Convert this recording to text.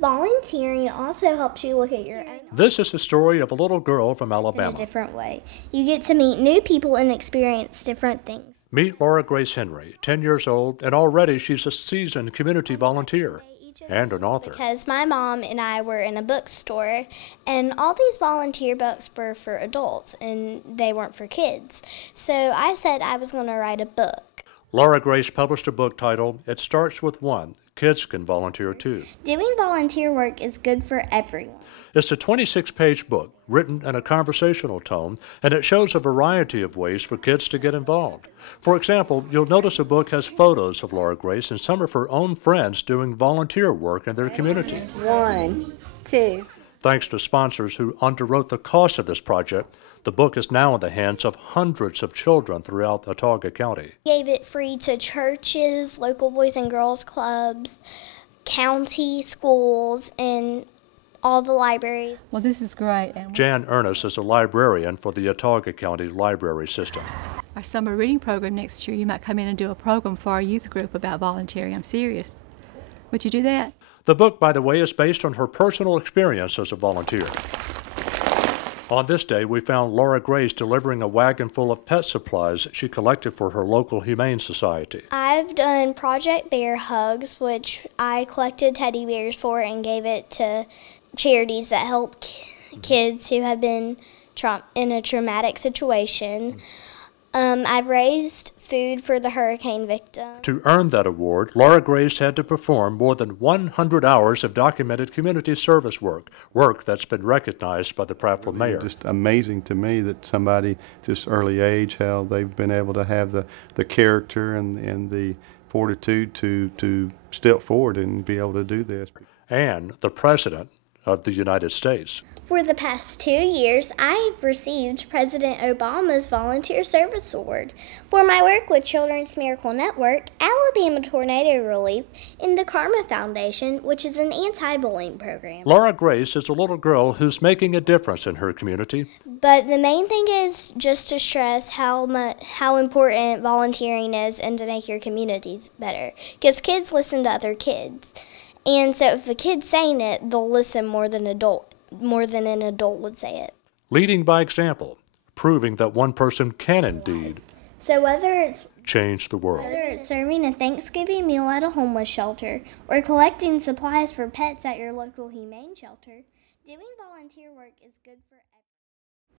Volunteering also helps you look at your own This is the story of a little girl from in a Alabama. different way. You get to meet new people and experience different things. Meet Laura Grace Henry, 10 years old, and already she's a seasoned community volunteer and an author. Because my mom and I were in a bookstore, and all these volunteer books were for adults, and they weren't for kids. So I said I was going to write a book. Laura Grace published a book titled It Starts With One. Kids Can Volunteer Too. Doing volunteer work is good for everyone. It's a 26-page book written in a conversational tone, and it shows a variety of ways for kids to get involved. For example, you'll notice the book has photos of Laura Grace and some of her own friends doing volunteer work in their community. 1, 2. Thanks to sponsors who underwrote the cost of this project, the book is now in the hands of hundreds of children throughout Autauga County. Gave it free to churches, local boys and girls clubs, county schools, and all the libraries. Well, this is great. Jan Ernest is a librarian for the Autauga County Library System. Our summer reading program next year, you might come in and do a program for our youth group about volunteering. I'm serious. Would you do that? The book, by the way, is based on her personal experience as a volunteer. On this day, we found Laura Grace delivering a wagon full of pet supplies she collected for her local Humane Society. I've done Project Bear Hugs, which I collected teddy bears for and gave it to charities that help kids who have been in a traumatic situation. I've raised food for the hurricane victim. To earn that award, Laura Grace had to perform more than 100 hours of documented community service work that's been recognized by the Prattville mayor. It's just amazing to me that somebody at this early age, how they've been able to have the character and the fortitude to step forward and be able to do this. And the President of the United States. For the past 2 years, I've received President Obama's Volunteer Service Award for my work with Children's Miracle Network, Alabama Tornado Relief, and the Karma Foundation, which is an anti-bullying program. Laura Grace is a little girl who's making a difference in her community. But the main thing is just to stress how important volunteering is and to make your communities better. Because kids listen to other kids. And so if a kid's saying it, they'll listen more than an adult would say it. Leading by example, proving that one person can indeed So whether it's change the world. Whether it's serving a Thanksgiving meal at a homeless shelter or collecting supplies for pets at your local humane shelter, doing volunteer work is good for